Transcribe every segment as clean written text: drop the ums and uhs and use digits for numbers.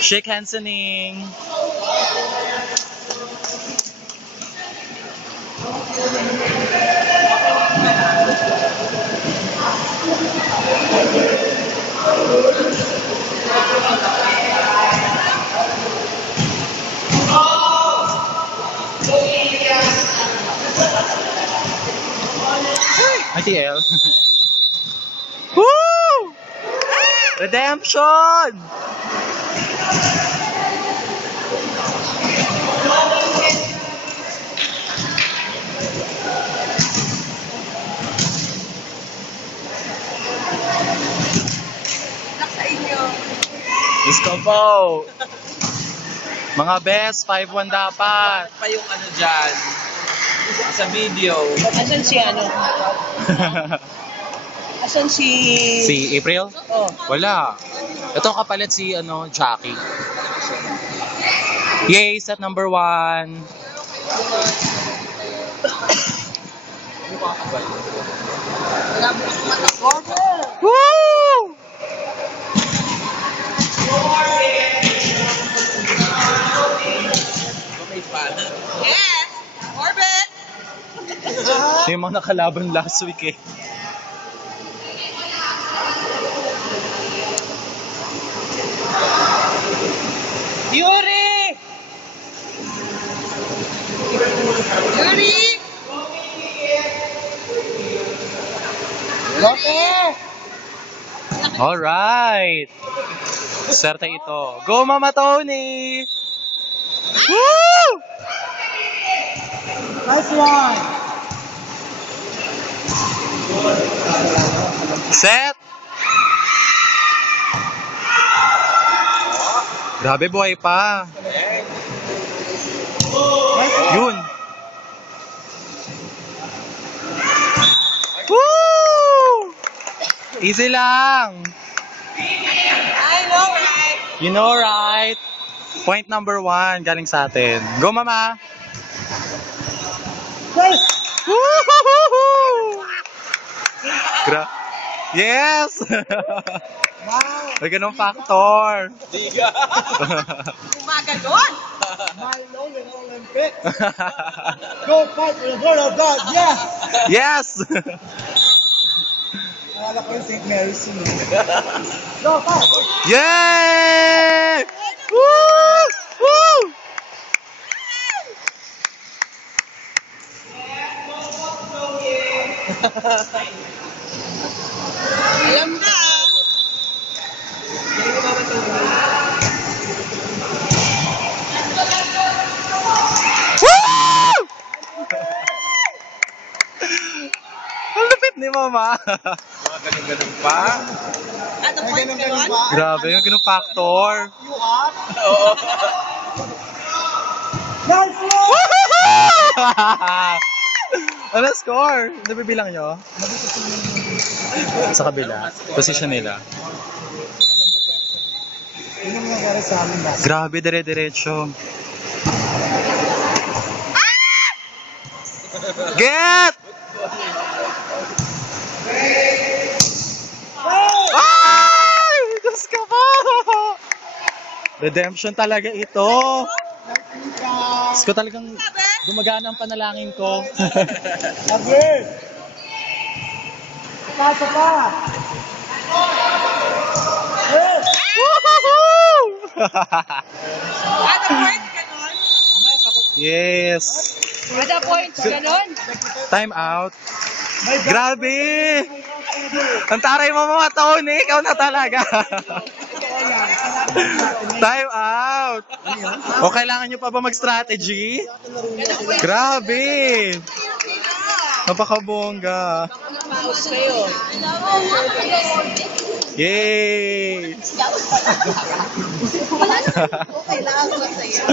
Shake hands, Ning. ITL. Woo! Redemption! Sa inyo. Gusto po. Mga best, 5-1 dapat. Pa yung ano dyan sa video. Asan si ano? Asan si... Si April? Oh. Wala. Ito ang kapalit si Jackie. Yay, set number 1. Woo! Yes! Orbit! Yung mga nakalaban last week eh. Yuri! Yuri! Lope! Alright. Swerte ito. Go, Mama Tony! Woo! Nice one! Set! Grabe, buhay pa. Yun. Woo! Easy lang. I know, right? You know, right? Point number 1 galing sa atin. Go, Mama! Yes! Woo! Yes! Wow! May ganong factor. Diga. Umaga doon! My Nolan Olympic. Go fight for the word of God. Yes. Yes! Akala ko yung St. Mary's yun. Go fight. Yay! Woo! Woo! Alam na! Woo! Ang lupit ni Mama. Mga ganun-ganun pa. At the point ka doon? Grabe yung ganung factor. You hot? Oo. Nice one. Ano score? Nabibilang nyo? Sa kabila. Position nila. Yun ang nangyari sa amin last. Grabe, dire-diretso. Get! Ay! Diyos ka po! Redemption talaga ito. Diyos ko talagang gumagana ang panalangin ko. Agad. Pasa pa. Yes. Woohoo! At the point ka doon? Yes. At the point ka doon? Time out. Grabe! Ang taray mo mga Tony, ikaw na talaga. Time out. O kailangan nyo pa ba mag-strategy? Grabe! Napakabongga. Mouse kayo. Yay! Kailangan ko sa'yo.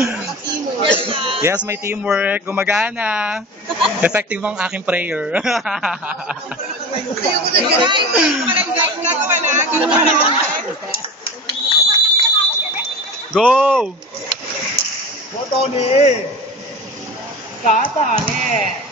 Yes, may teamwork. Gumagana. Effective ang aking prayer. Ayoko na guys. Gagawa na. Go! Go Tony. Kata, eh.